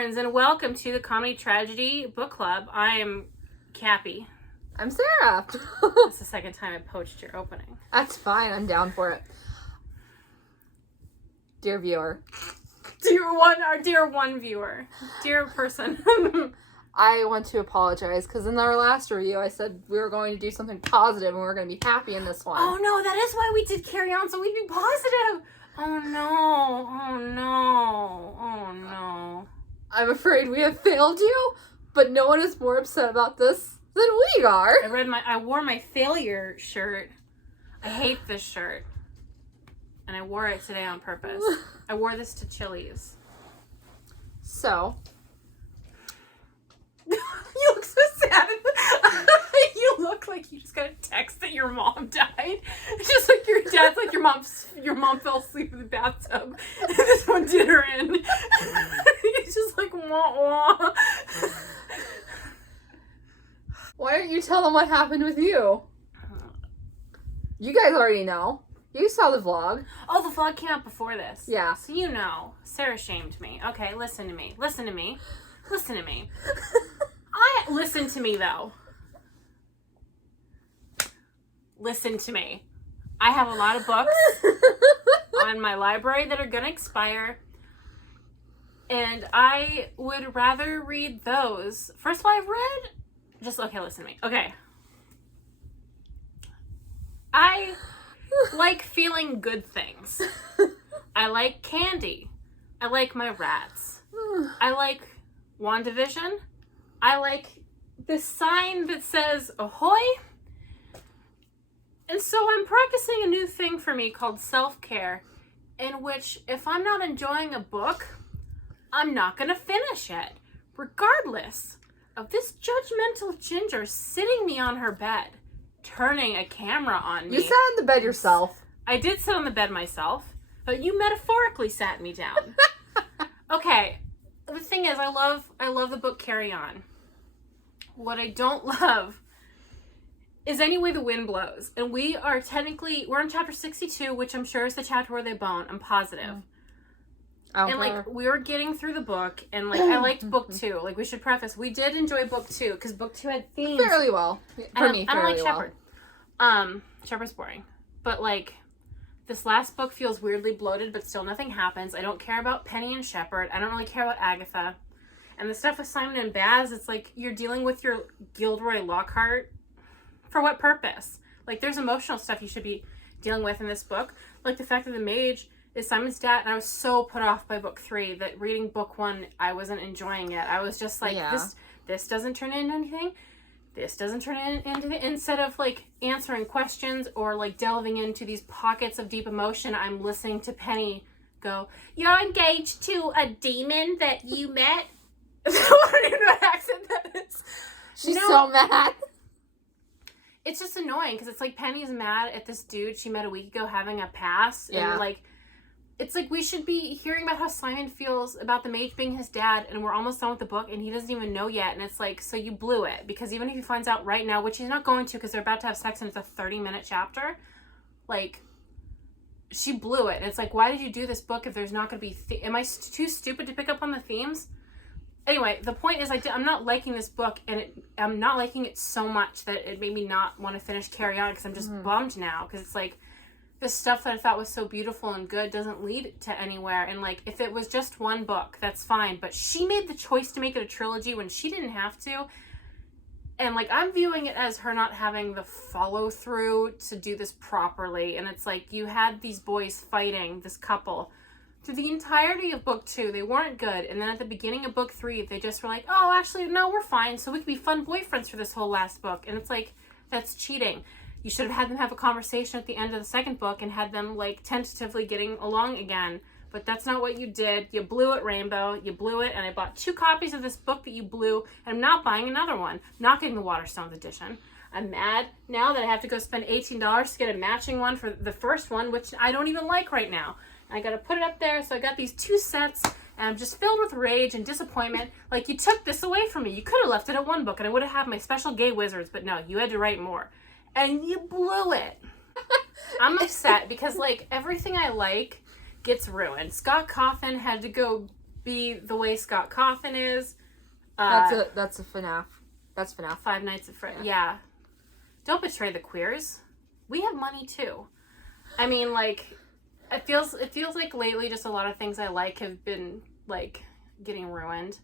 returns, and welcome to the Comedy Tragedy Book Club. I am Cappie. I'm Sarah. It's the second time I poached your opening. That's fine. I'm down for it. Dear viewer. Dear one viewer. Dear person. I want to apologize because in our last review I said we were going to do something positive and we were going to be happy in this one. Oh no, that is why we did carry on, so we'd be positive. Oh no. Oh no. Oh no. I'm afraid we have failed you, but no one is more upset about this than we are. I wore my failure shirt. I hate this shirt. And I wore it today on purpose. I wore this to Chili's. So. You look so sad. You look like you just got a text that your mom died. Just like your dad's like your mom fell asleep in the bathtub and this one did her in. It's just like wah wah. Why don't you tell them what happened with you? You guys already know. You saw the vlog. Oh, the vlog came out before this. Yeah. So you know. Sarah shamed me. Okay, listen to me. Listen to me. Listen to me. Listen to me, though. Listen to me. I have a lot of books on my library that are going to expire. And I would rather read those. First of all, I've read... Okay, listen to me. Okay. I like feeling good things. I like candy. I like my rats. I like WandaVision. I like this sign that says ahoy. And so I'm practicing a new thing for me called self-care, in which if I'm not enjoying a book, I'm not going to finish it, regardless of this judgmental ginger sitting me on her bed, turning a camera on me. You sat on the bed yourself. I did sit on the bed myself, but you metaphorically sat me down. Okay, the thing is, I love the book Carry On. What I don't love is Any Way the Wind Blows. And we're in chapter 62, which I'm sure is the chapter where they bone. I'm positive. We were getting through the book, and I liked book 2. We should preface, we did enjoy book 2 because book 2 had themes. Fairly well. I don't like Shepherd. Shepherd's boring. But this last book feels weirdly bloated, but still nothing happens. I don't care about Penny and Shepherd. I don't really care about Agatha. And the stuff with Simon and Baz, it's like you're dealing with your Gilderoy Lockhart. For what purpose? There's emotional stuff you should be dealing with in this book. The fact that the mage is Simon's dad, and I was so put off by book 3 that reading book 1, I wasn't enjoying it. I was just this doesn't turn into anything. This doesn't turn into instead of answering questions or delving into these pockets of deep emotion, I'm listening to Penny go, "You're engaged to a demon that you met." I don't even know what accent that is. She's so mad. It's just annoying because it's Penny's mad at this dude she met a week ago having a pass. Yeah. And it's we should be hearing about how Simon feels about the mage being his dad, and we're almost done with the book and he doesn't even know yet. And it's so you blew it, because even if he finds out right now, which he's not going to because they're about to have sex and it's a 30-minute chapter, she blew it. And it's why did you do this book if there's not going to be am I too stupid to pick up on the themes? Anyway, the point is I'm not liking this book, and I'm not liking it so much that it made me not want to finish Carry On, because I'm just bummed now, because it's this stuff that I thought was so beautiful and good doesn't lead to anywhere. And if it was just one book, that's fine, but she made the choice to make it a trilogy when she didn't have to. And I'm viewing it as her not having the follow through to do this properly. And it's you had these boys fighting, this couple, through the entirety of book 2. They weren't good, and then at the beginning of book 3 they just were oh, actually no, we're fine, so we could be fun boyfriends for this whole last book. And it's that's cheating. You should have had them have a conversation at the end of the second book and had them tentatively getting along again. But that's not what you did. You blew it, Rainbow. You blew it, and I bought 2 copies of this book that you blew, and I'm not buying another one. Not getting the Waterstones edition. I'm mad now that I have to go spend $18 to get a matching one for the first one, which I don't even like right now. I gotta put it up there, so I got these 2 sets, and I'm just filled with rage and disappointment. You took this away from me. You could have left it at 1 book, and I would have had my special gay wizards, but no, you had to write more. And you blew it. I'm upset because everything I like gets ruined. Scott Cawthon had to go be the way Scott Cawthon is. That's a FNAF. That's FNAF. Five Nights at Freddy's. Yeah. Don't betray the queers. We have money too. I mean, like, it feels like lately just a lot of things I like have been like getting ruined,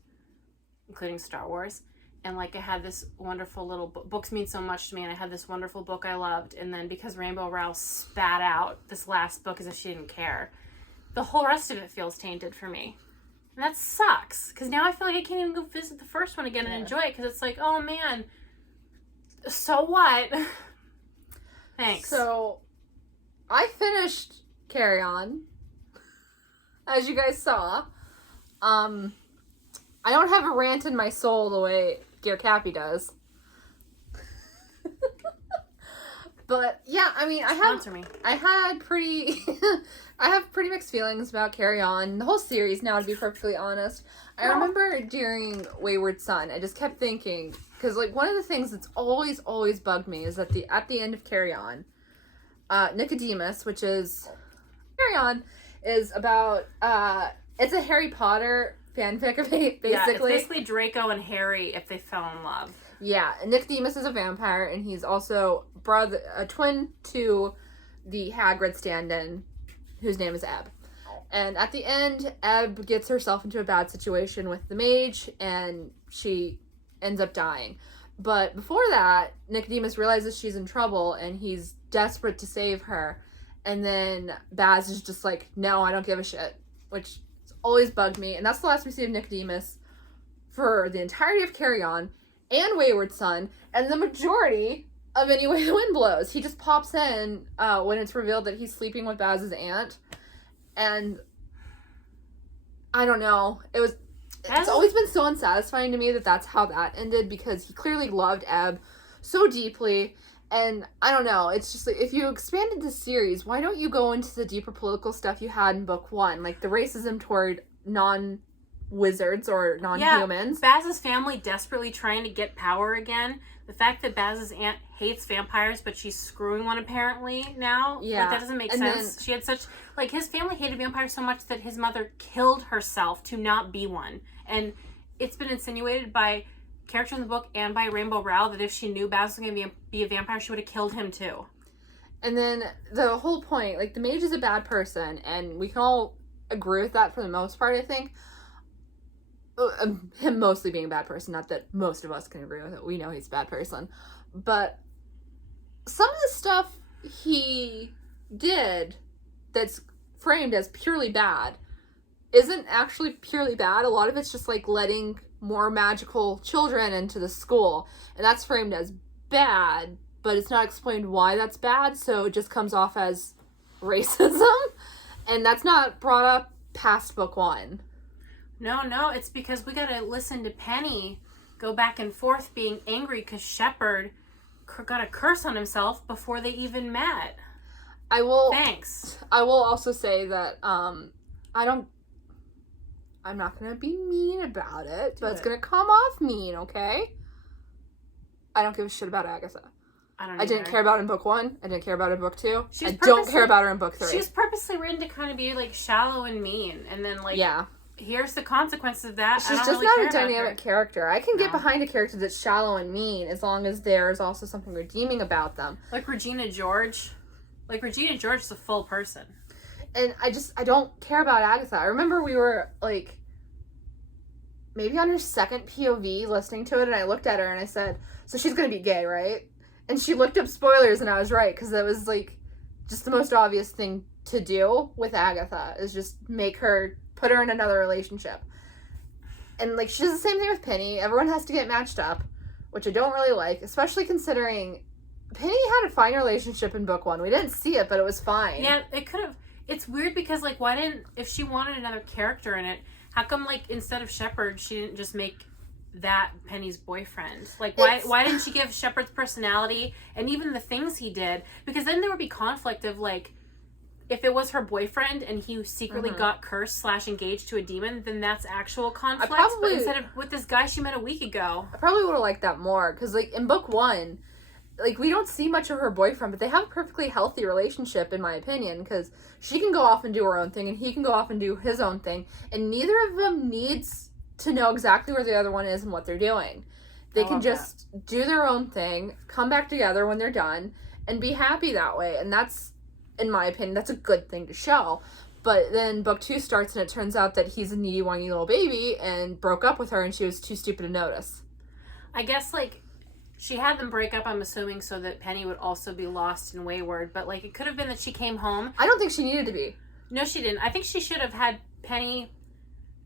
including Star Wars. And like I had this wonderful little books mean so much to me, and I had this wonderful book I loved, and then because Rainbow Rowell spat out this last book as if she didn't care, the whole rest of it feels tainted for me. And that sucks, because now I feel like I can't even go visit the first one again and enjoy it, because it's like, oh man, so what? Thanks. So, I finished Carry On, as you guys saw. I don't have a rant in my soul the way Cappie does. But yeah, I mean, I have pretty mixed feelings about Carry On, the whole series now, to be perfectly honest. I remember during Wayward Son, I just kept thinking, because like one of the things that's always bugged me is that at the end of Carry On, Nicodemus, which is Carry On, is about it's a Harry Potter fanfic, basically. Yeah, it's basically Draco and Harry if they fell in love. Yeah, and Nicodemus is a vampire, and he's also a twin to the Hagrid stand-in, whose name is Ebb. And at the end, Ebb gets herself into a bad situation with the mage, and she ends up dying. But before that, Nicodemus realizes she's in trouble, and he's desperate to save her. And then Baz is just like, no, I don't give a shit, which has always bugged me. And that's the last we see of Nicodemus for the entirety of Carry On and Wayward Son, and the majority of Any Way the Wind Blows. He just pops in when it's revealed that he's sleeping with Baz's aunt. And I don't know. It's always been so unsatisfying to me that that's how that ended, because he clearly loved Ebb so deeply. And I don't know. It's just like, if you expanded the series, why don't you go into the deeper political stuff you had in book one, like the racism toward non-wizards or non-humans? Yeah, Baz's family desperately trying to get power again. The fact that Baz's aunt hates vampires, but she's screwing one apparently now. Yeah. Like, that doesn't make sense. She had such... Like, his family hated vampires so much that his mother killed herself to not be one. And it's been insinuated by characters in the book and by Rainbow Rowell that if she knew Baz was going to be a vampire, she would have killed him too. And then the whole point, like, the mage is a bad person, and we can all agree with that for the most part, I think. Him mostly being a bad person, not that most of us can agree with it. We know he's a bad person. But some of the stuff he did that's framed as purely bad isn't actually purely bad. A lot of it's just like letting more magical children into the school, and that's framed as bad, but it's not explained why that's bad, so it just comes off as racism, and that's not brought up past book one. No, it's because we gotta listen to Penny go back and forth being angry because Shepard got a curse on himself before they even met. Thanks. I will also say that I'm not gonna be mean about it, but it's gonna come off mean, okay? I don't give a shit about Agatha. I didn't care about her in book one. I didn't care about her in book two. I don't care about her in book three. She was purposely written to kind of be like shallow and mean, and then like here's the consequences of that. She's just not a dynamic character. I can get behind a character that's shallow and mean as long as there's also something redeeming about them. Like Regina George. Like Regina George is a full person. And I don't care about Agatha. I remember we were like maybe on her second POV listening to it, and I looked at her and I said, so she's gonna be gay, right? And she looked up spoilers, and I was right, because that was like just the most obvious thing to do with Agatha, is just put her in another relationship. And like she does the same thing with Penny. Everyone has to get matched up, which I don't really like, especially considering Penny had a fine relationship in book one. We didn't see it, but it was fine. Yeah, it could have. It's weird because like if she wanted another character in it, how come like instead of Shepard she didn't just make that Penny's boyfriend? Like why didn't she give Shepard's personality and even the things he did? Because then there would be conflict of like, if it was her boyfriend and he secretly got cursed / engaged to a demon, then that's actual conflict. But instead of with this guy she met a week ago. I probably would have liked that more, because like in book one, like, we don't see much of her boyfriend, but they have a perfectly healthy relationship, in my opinion, because she can go off and do her own thing, and he can go off and do his own thing, and neither of them needs to know exactly where the other one is and what they're doing. They can just do their own thing, come back together when they're done, and be happy that way, and that's, in my opinion, that's a good thing to show. But then book 2 starts, and it turns out that he's a needy, whiny little baby, and broke up with her, and she was too stupid to notice. I guess, like, she had them break up, I'm assuming, so that Penny would also be lost and wayward. But, like, it could have been that she came home. I don't think she needed to be. No, she didn't. I think she should have had Penny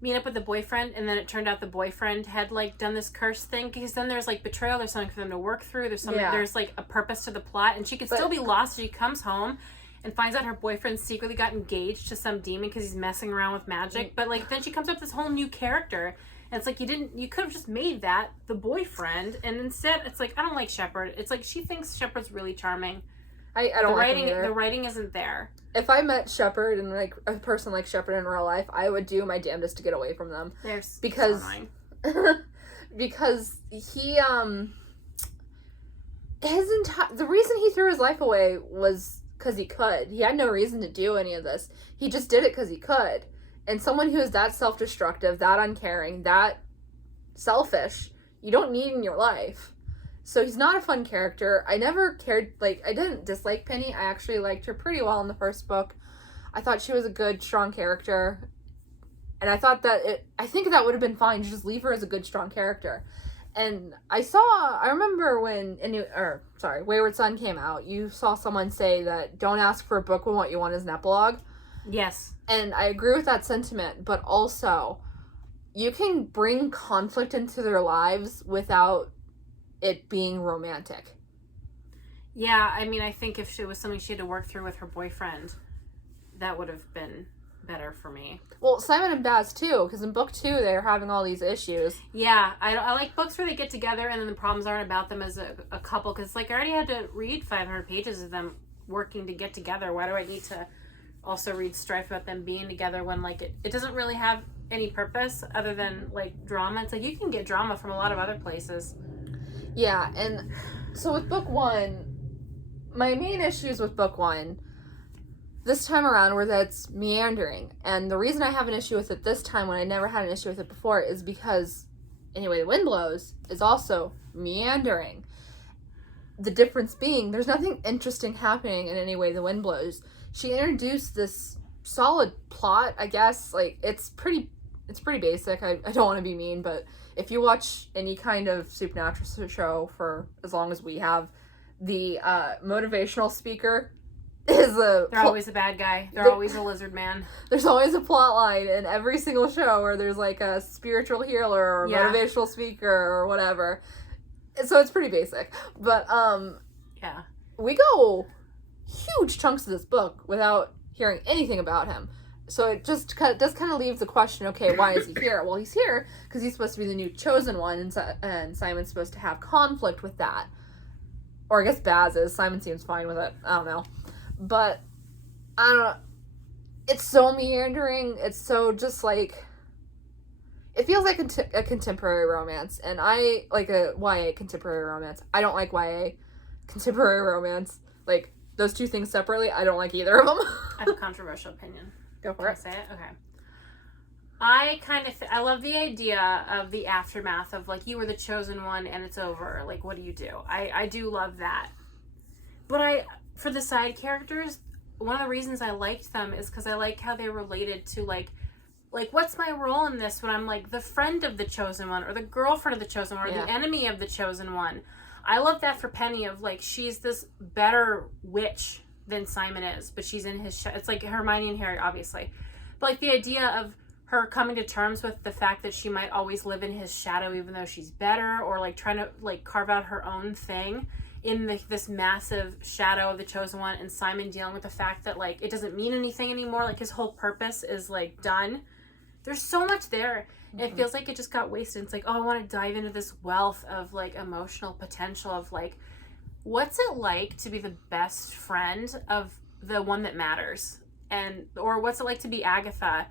meet up with the boyfriend, and then it turned out the boyfriend had, like, done this curse thing. Because then there's, like, betrayal. There's something for them to work through. There's like, a purpose to the plot. And she could still be lost. She comes home and finds out her boyfriend secretly got engaged to some demon because he's messing around with magic. But, like, then she comes up with this whole new character. And it's like, you could have just made that the boyfriend, and instead it's like, I don't like Shepard. It's like, she thinks Shepard's really charming. I don't like him either. The writing isn't there. If I met Shepard and, like, a person like Shepard in real life, I would do my damnedest to get away from them. Because he, the reason he threw his life away was because he could. He had no reason to do any of this. He just did it because he could. And someone who is that self-destructive, that uncaring, that selfish, you don't need in your life. So he's not a fun character. I never cared, like, I didn't dislike Penny. I actually liked her pretty well in the first book. I thought she was a good, strong character. And I thought that I think that would have been fine. Just leave her as a good, strong character. And I remember when, Wayward Son came out, you saw someone say that don't ask for a book when what you want is an epilogue. Yes. And I agree with that sentiment, but also, you can bring conflict into their lives without it being romantic. Yeah, I mean, I think if it was something she had to work through with her boyfriend, that would have been better for me. Well, Simon and Baz too, because in book 2 they're having all these issues. Yeah, I like books where they get together and then the problems aren't about them as a couple, because, like, I already had to read 500 pages of them working to get together. Why do I need to also read strife about them being together when, like, it doesn't really have any purpose other than, like, drama? It's like, you can get drama from a lot of other places. Yeah, and so with book 1, my main issues with book 1 this time around were that it's meandering. And the reason I have an issue with it this time when I never had an issue with it before is because Anyway the Wind Blows is also meandering. The difference being there's nothing interesting happening in Anyway the Wind Blows. She introduced this solid plot, I guess. Like, it's pretty basic. I don't want to be mean, but if you watch any kind of supernatural show for as long as we have, the motivational speaker is they're always a bad guy. They're always a lizard man. There's always a plot line in every single show where there's, like, a spiritual healer or motivational speaker or whatever. So it's pretty basic. But yeah, we go huge chunks of this book without hearing anything about him. So it just does kind of leave the question, okay, why is he here? Well, he's here because he's supposed to be the new chosen one, and Simon's supposed to have conflict with that. Or I guess Baz is. Simon seems fine with it. I don't know. But, I don't know. It's so meandering. It's so just, like, it feels like a contemporary romance. And I like a YA contemporary romance. I don't like YA contemporary romance. Like, those two things separately, I don't like either of them. I have a controversial opinion. Go for Can it. I say it? Okay. I kind of I love the idea of the aftermath of, like, you were the chosen one and it's over. Like, what do you do? I do love that. But for the side characters, one of the reasons I liked them is because I like how they related to, like, what's my role in this when I'm, like, the friend of the chosen one or the girlfriend of the chosen one or the enemy of the chosen one. I love that for Penny of, like, she's this better witch than Simon is, but she's in his it's like Hermione and Harry, obviously. But, like, the idea of her coming to terms with the fact that she might always live in his shadow even though she's better, or, like, trying to, like, carve out her own thing in this massive shadow of the chosen one, and Simon dealing with the fact that, like, it doesn't mean anything anymore, like, his whole purpose is, like, done. There's so much there. Mm-hmm. It feels like it just got wasted. It's like, oh, I want to dive into this wealth of, like, emotional potential of, like, what's it like to be the best friend of the one that matters? Or what's it like to be Agatha,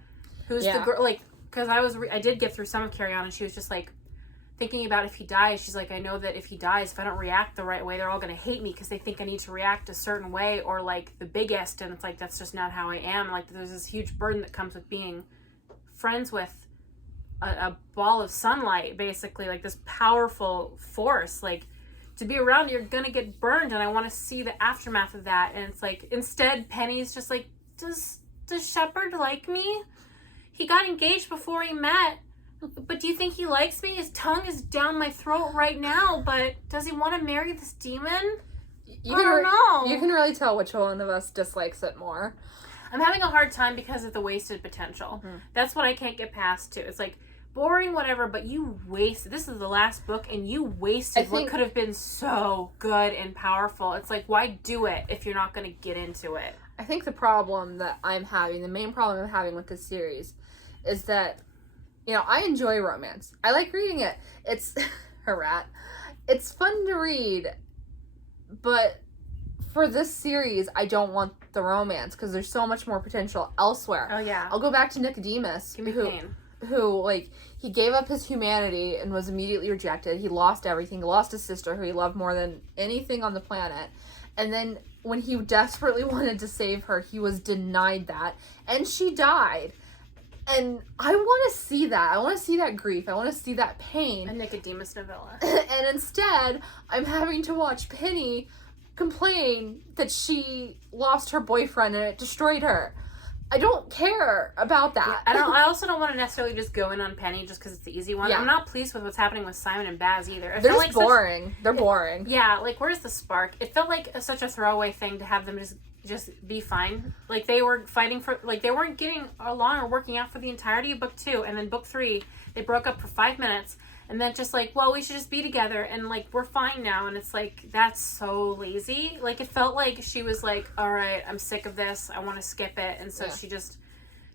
who's the girl, like, because I did get through some of Carry On, and she was just like, thinking about if he dies, she's like, I know that if he dies, if I don't react the right way, they're all going to hate me because they think I need to react a certain way, or like the biggest, and it's like, that's just not how I am. Like, there's this huge burden that comes with being friends with a ball of sunlight, basically, like this powerful force. Like, to be around, you're going to get burned, and I want to see the aftermath of that. And it's like, instead, Penny's just like, does Shepard like me? He got engaged before he met. But do you think he likes me? His tongue is down my throat right now, but does he want to marry this demon? I don't know. You can really tell which one of us dislikes it more. I'm having a hard time because of the wasted potential. That's what I can't get past, too. It's like, boring, whatever, but you wasted. This is the last book, and you wasted what could have been so good and powerful. It's like, why do it if you're not going to get into it? I think the problem that I'm having, the main problem I'm having with this series, is that, you know, I enjoy romance. I like reading it. It's a rat. It's fun to read, but for this series, I don't want the romance because there's so much more potential elsewhere. Oh yeah. I'll go back to Nicodemus, who like, he gave up his humanity and was immediately rejected. He lost everything. He lost his sister, who he loved more than anything on the planet. And then when he desperately wanted to save her, he was denied that, and she died. And I want to see that. I want to see that grief. I want to see that pain. A Nicodemus novella. And instead, I'm having to watch Penny complain that she lost her boyfriend and it destroyed her. I don't care about that. Yeah, I also don't want to necessarily just go in on Penny just because it's the easy one. Yeah. I'm not pleased with what's happening with Simon and Baz either. They're just boring. They're boring. Yeah, like, where's the spark? It felt like such a throwaway thing to have them just be fine. Like, they were fighting for, like, they weren't getting along or working out for the entirety of book 2, and then book 3 they broke up for 5 minutes, and then just like, well, we should just be together, and like, we're fine now. And it's like, that's so lazy. Like, it felt like she was like, all right, I'm sick of this, I want to skip it. And so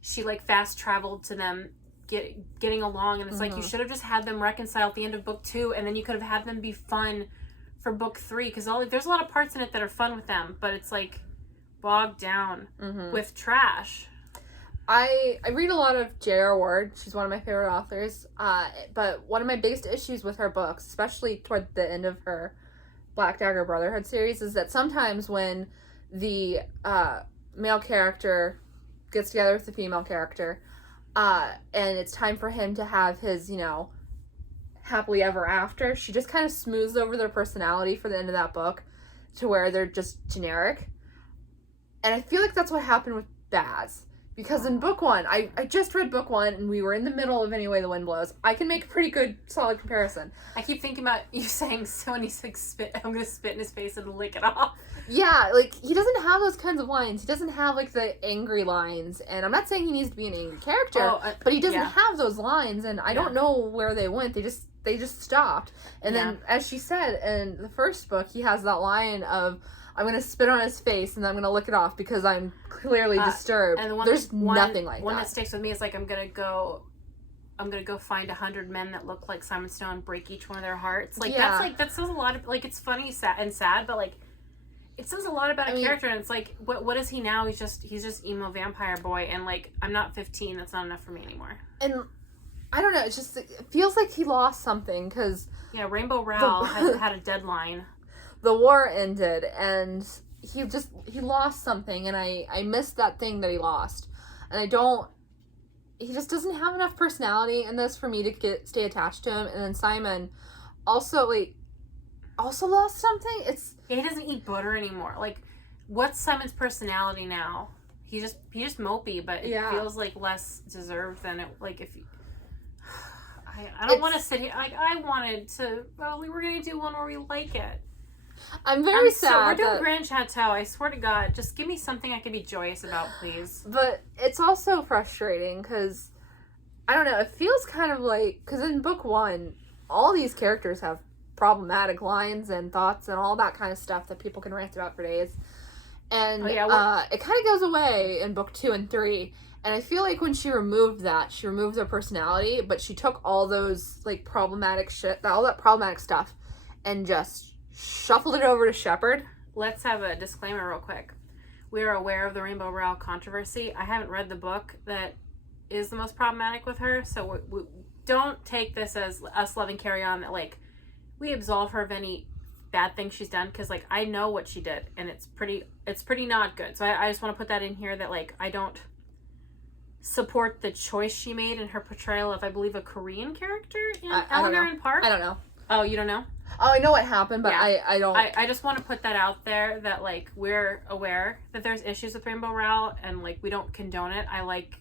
she like fast traveled to them getting along, and it's like, you should have just had them reconcile at the end of book 2, and then you could have had them be fun for book 3, because there's a lot of parts in it that are fun with them, but it's like bogged down with trash. I read a lot of J.R. Ward. She's one of my favorite authors. But one of my biggest issues with her books, especially toward the end of her Black Dagger Brotherhood series, is that sometimes when the male character gets together with the female character, and it's time for him to have his, you know, happily ever after, she just kind of smooths over their personality for the end of that book to where they're just generic. And I feel like that's what happened with Baz. Because in book 1, I just read book 1, and we were in the middle of Any Way the Wind Blows. I can make a pretty good, solid comparison. I keep thinking about you saying, so when he's like, I'm going to spit in his face and lick it off. Yeah, like, he doesn't have those kinds of lines. He doesn't have, like, the angry lines. And I'm not saying he needs to be an angry character, but he doesn't have those lines, and I don't know where they went. They just stopped. And then, as she said, in the first book, he has that line of, I'm going to spit on his face, and then I'm going to lick it off because I'm clearly disturbed. And there's nothing like that. One that sticks with me is like, I'm gonna go find 100 men that look like Simon Snow and break each one of their hearts. Like, that says a lot of, like, it's funny and sad, but like, it says a lot about a character. And it's like, what is he now? He's just emo vampire boy, and like, I'm not 15. That's not enough for me anymore. And I don't know. It feels like he lost something because Rainbow Rowell had a deadline. The war ended, and he lost something, and I missed that thing that he lost. And he just doesn't have enough personality in this for me to stay attached to him. And then Simon also lost something. He doesn't eat butter anymore. Like, what's Simon's personality now? He's just mopey, but it feels like less deserved than it, like, if you, I don't want to sit here, like, I wanted to, well, we were going to do one where we like it. I'm very sad. We're doing Grand Chateau. I swear to God, just give me something I can be joyous about, please. But it's also frustrating because, I don't know, it feels kind of like, because in book 1, all these characters have problematic lines and thoughts and all that kind of stuff that people can rant about for days. And it kind of goes away in book 2 and 3. And I feel like when she removed that, she removed their personality, but she took all those, like, problematic all that problematic stuff and just shuffled it over to Shepard. Let's have a disclaimer real quick. We are aware of the Rainbow Rowell controversy. I haven't read the book that is the most problematic with her. So we don't take this as us loving Carrie on that like we absolve her of any bad things she's done, because like I know what she did and it's pretty not good. So I just want to put that in here that like I don't support the choice she made in her portrayal of, I believe, a Korean character in Eleanor and Park. I don't know. Oh, you don't know? Oh, I know what happened, but yeah. I don't. I just want to put that out there that like we're aware that there's issues with Rainbow Rowell and like we don't condone it. I like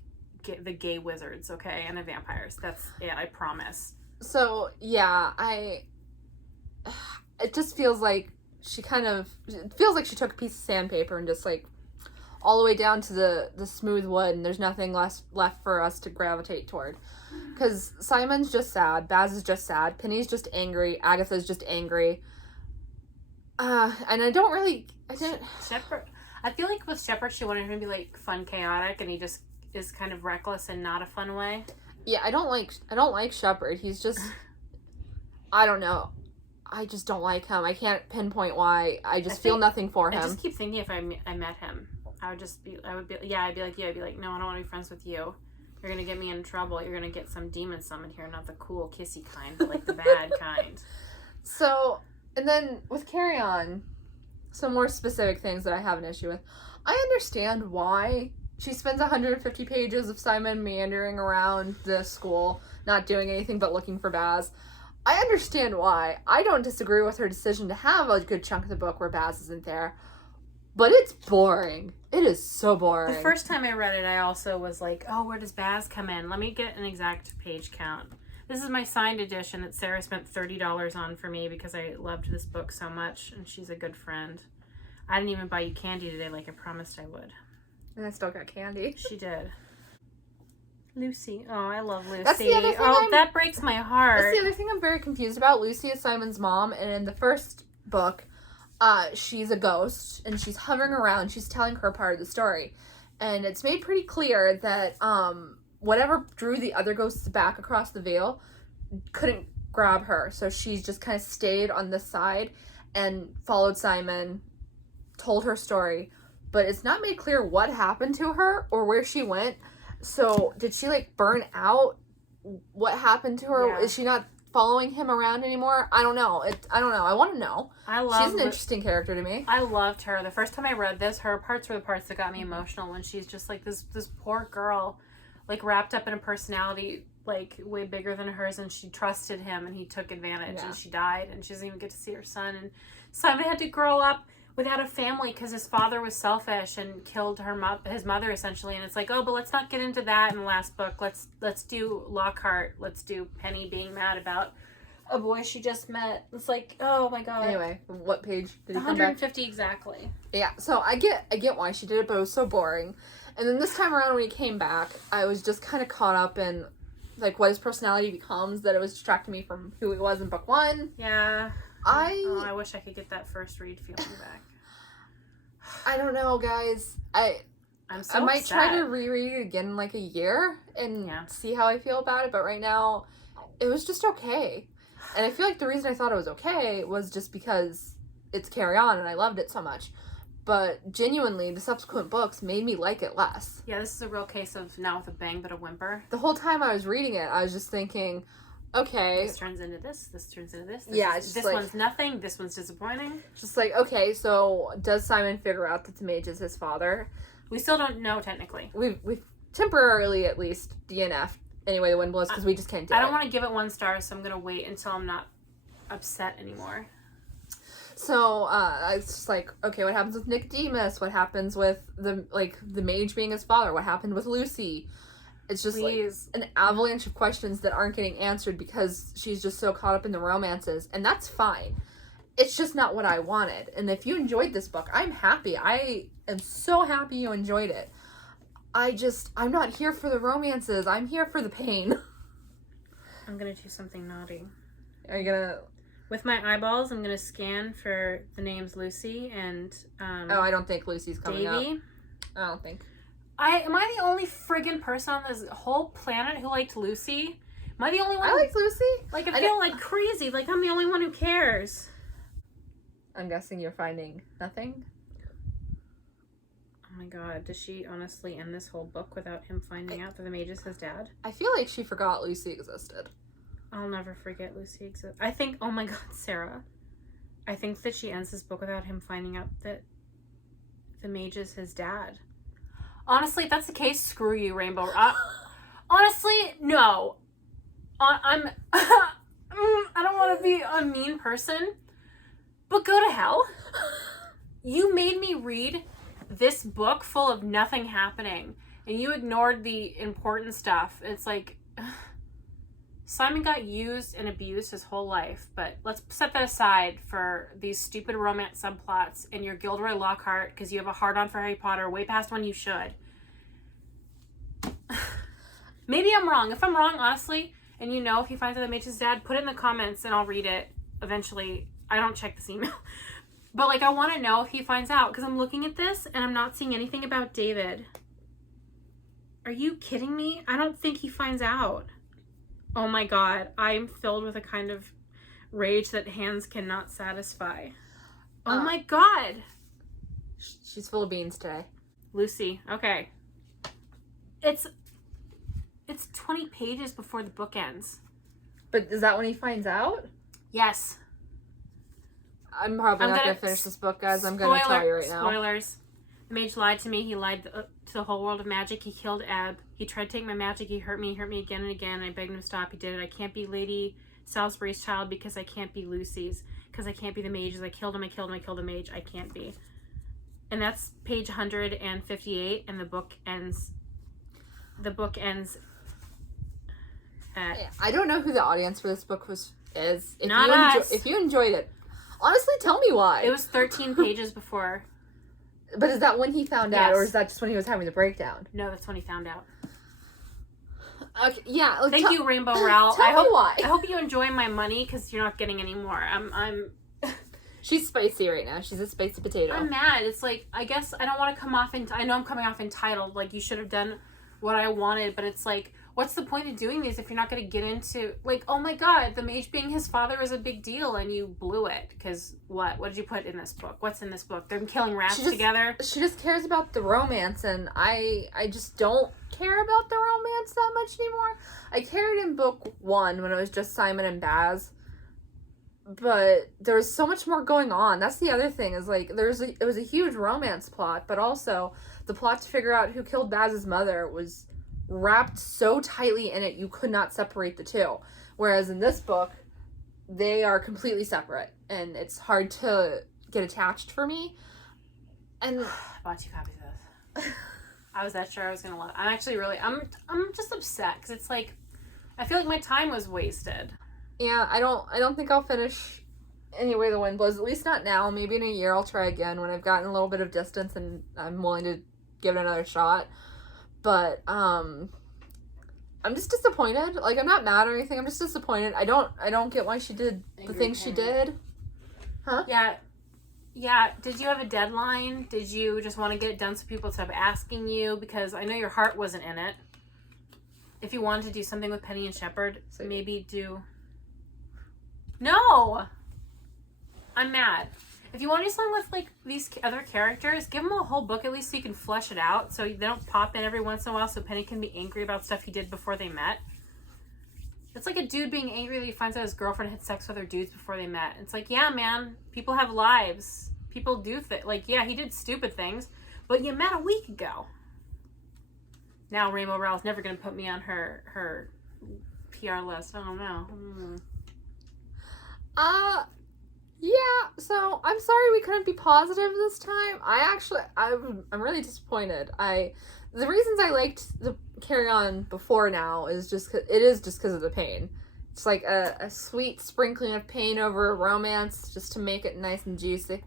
the gay wizards, okay, and the vampires. That's it. I promise. So yeah, it just feels like it feels like she took a piece of sandpaper and just like all the way down to the smooth wood, and there's nothing left for us to gravitate toward. Because Simon's just sad, Baz is just sad, Penny's just angry, Agatha's just angry. And I didn't... Shepard, I feel like with Shepard, she wanted him to be like fun, chaotic, and he just is kind of reckless in not a fun way. Yeah, I don't like Shepard. He's just... I don't know. I just don't like him. I can't pinpoint why. I feel nothing for him. I just keep thinking if I met him, I'd be like, no, I don't want to be friends with you. You're going to get me in trouble. You're going to get some demon summoned here, not the cool, kissy kind, but like the bad kind. So, and then with Carry On, some more specific things that I have an issue with. I understand why she spends 150 pages of Simon meandering around the school, not doing anything but looking for Baz. I understand why. I don't disagree with her decision to have a good chunk of the book where Baz isn't there. But it's boring. It is so boring. The first time I read it, I also was like, oh, where does Baz come in? Let me get an exact page count. This is my signed edition that Sarah spent $30 on for me because I loved this book so much, and she's a good friend. I didn't even buy you candy today like I promised I would. And I still got candy. She did. Lucy. Oh, I love Lucy. That's the other thing that breaks my heart. That's the other thing I'm very confused about. Lucy is Simon's mom, and in the first book, she's a ghost, and she's hovering around. She's telling her part of the story. And it's made pretty clear that whatever drew the other ghosts back across the veil couldn't grab her. So she's just kind of stayed on this side and followed Simon, told her story. But it's not made clear what happened to her or where she went. So did she like burn out? What happened to her? Yeah. Is she not following him around anymore? I don't know. I don't know. I want to know. She's an interesting character to me. I loved her. The first time I read this, her parts were the parts that got me emotional when she's just like this poor girl, like wrapped up in a personality like way bigger than hers, and she trusted him and he took advantage, and she died, and she doesn't even get to see her son. And Simon had to grow up without a family because his father was selfish and killed his mother essentially. And it's like, oh, but let's not get into that in the last book. Let's do Lockhart. Let's do Penny being mad about a boy she just met. It's like, oh my god. Anyway, what page did he come back? 150 exactly. Yeah, so I get why she did it, but it was so boring. And then this time around when he came back, I was just kind of caught up in like what his personality becomes, that it was distracting me from who he was in book one. Yeah. I wish I could get that first read feeling back. I don't know, guys. I might try to reread it again in like a year and see how I feel about it, but right now it was just okay. And I feel like the reason I thought it was okay was just because it's Carry On and I loved it so much. But genuinely, the subsequent books made me like it less. Yeah, this is a real case of not with a bang but a whimper. The whole time I was reading it, I was just thinking, okay. This turns into this turns into this. This like, one's nothing, this one's disappointing. Just like, okay, so does Simon figure out that the mage is his father? We still don't know, technically. We've temporarily, at least, DNF'd anyway the wind blows because we just can't do it. I don't want to give it 1 star, so I'm going to wait until I'm not upset anymore. So, it's just like, okay, what happens with Nicodemus? What happens with the mage being his father? What happened with Lucy? It's just like an avalanche of questions that aren't getting answered because she's just so caught up in the romances, and that's fine. It's just not what I wanted. And if you enjoyed this book, I'm happy. I am so happy you enjoyed it. I'm not here for the romances. I'm here for the pain. I'm gonna do something naughty. Are you gonna... With my eyeballs, I'm gonna scan for the names Lucy and I don't think Lucy's coming Davy. up. I don't think. Am I the only friggin' person on this whole planet who liked Lucy? Am I the only one? I liked Lucy. Like, I feel like crazy. Like, I'm the only one who cares. I'm guessing you're finding nothing. Oh my god, does she honestly end this whole book without him finding out that the mage is his dad? I feel like she forgot Lucy existed. I'll never forget Lucy exists. I think, oh my god, Sarah. I think that she ends this book without him finding out that the mage is his dad. Honestly, if that's the case, screw you, Rainbow. Honestly, no. I don't want to be a mean person, but go to hell. You made me read this book full of nothing happening, and you ignored the important stuff. It's like, Simon got used and abused his whole life, but let's set that aside for these stupid romance subplots and your Gilderoy Lockhart, because you have a hard-on for Harry Potter way past when you should. Maybe I'm wrong. If I'm wrong, honestly, and you know if he finds out that Mage's dad, put it in the comments and I'll read it eventually. I don't check this email. But, like, I want to know if he finds out, because I'm looking at this and I'm not seeing anything about David. Are you kidding me? I don't think he finds out. Oh my god, I'm filled with a kind of rage that hands cannot satisfy. Oh my god. She's full of beans today. Lucy, okay. It's 20 pages before the book ends. But is that when he finds out? Yes. I'm probably not going to finish this book, guys. I'm going to tell you right now. Spoilers. The mage lied to me. He lied to the whole world of magic. He killed Eb. He tried to take my magic. He hurt me again and again. I begged him to stop. He did it. I can't be Lady Salisbury's child because I can't be Lucy's. Because I can't be the mage's. I killed him. I killed the mage. I can't be. And that's page 158, and the book ends at... I don't know who the audience for this book is. If you enjoyed it, honestly, tell me why. It was 13 pages before. But is that when he found out, or is that just when he was having the breakdown? No, that's when he found out. Okay, yeah. Thank you, Rainbow Rowell. Tell me why. I hope you enjoy my money, because you're not getting any more. I'm She's spicy right now. She's a spicy potato. I'm mad. It's like, I guess I don't want to come off I know I'm coming off entitled, like, you should have done what I wanted, but it's like, what's the point of doing these if you're not going to get into, like, oh my god, the mage being his father is a big deal, and you blew it, because what did you put in this book? What's in this book? They're killing rats together? She just cares about the romance, and I just don't care about the romance that much anymore. I cared in book 1 when it was just Simon and Baz, but there was so much more going on. That's the other thing, is like, it was a huge romance plot, but also the plot to figure out who killed Baz's mother was wrapped so tightly in it you could not separate the two. Whereas in this book, they are completely separate, and it's hard to get attached for me. And I bought 2 copies of this. I was that sure I was gonna love it. I'm actually really, I'm just upset, because it's like, I feel like my time was wasted. Yeah, I don't think I'll finish Any Way the Wind Blows, at least not now. Maybe in a year I'll try again when I've gotten a little bit of distance and I'm willing to give it another shot. But I'm just disappointed. Like, I'm not mad or anything. I'm just disappointed. I don't get why she did the things she did. Huh? Yeah. Did you have a deadline? Did you just want to get it done so people stop asking you? Because I know your heart wasn't in it. If you wanted to do something with Penny and Shepherd, maybe do... No! I'm mad. If you want to do something with, like, these other characters, give them a whole book at least so you can flesh it out, so they don't pop in every once in a while so Penny can be angry about stuff he did before they met. It's like a dude being angry that he finds out his girlfriend had sex with other dudes before they met. It's like, yeah, man, people have lives. People do things. Like, yeah, he did stupid things, but you met a week ago. Now Rainbow Rowell's never going to put me on her PR list. I don't know. Yeah, so I'm sorry we couldn't be positive this time. I'm really disappointed. The reasons I liked the Carry On before now is just because of the pain. It's like a sweet sprinkling of pain over romance just to make it nice and juicy.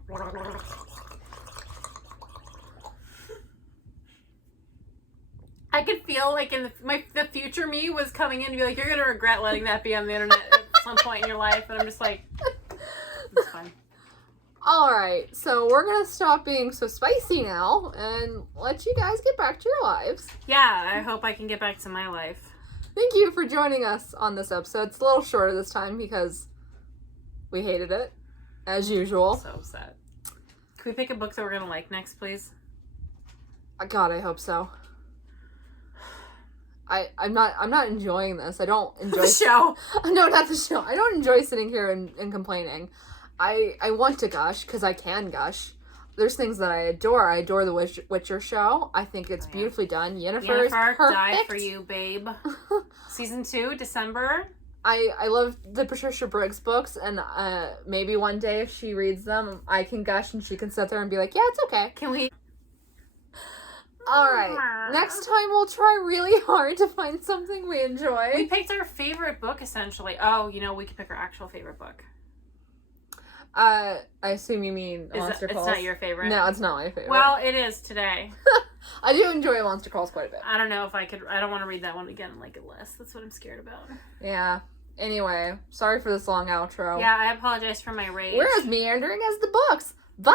I could feel like the future me was coming in to be like, you're gonna regret letting that be on the internet at some point in your life, and I'm just like, it's fine. Alright, so we're gonna stop being so spicy now and let you guys get back to your lives. Yeah, I hope I can get back to my life. Thank you for joining us on this episode. It's a little shorter this time because we hated it, as usual. So upset. Can we pick a book that we're gonna like next, please? God, I hope so. I'm not enjoying this. I don't enjoy the show. No, not the show. I don't enjoy sitting here and complaining. I want to gush because I can gush. There's things that I adore. I adore the Witcher show. I think it's beautifully done. Yennefer is perfect. Die for you, babe. Season 2, December. I love the Patricia Briggs books, and maybe one day if she reads them, I can gush and she can sit there and be like, yeah, it's okay. Can we? All right. Next time we'll try really hard to find something we enjoy. We picked our favorite book, essentially. Oh, we could pick our actual favorite book. I assume you mean Monster Calls. It's not your favorite? No, it's not my favorite. Well, it is today. I do enjoy Monster Calls quite a bit. I don't know if I could. I don't want to read that one again and like it less. That's what I'm scared about. Yeah. Anyway, sorry for this long outro. Yeah, I apologize for my rage. We're as meandering as the books. Bye!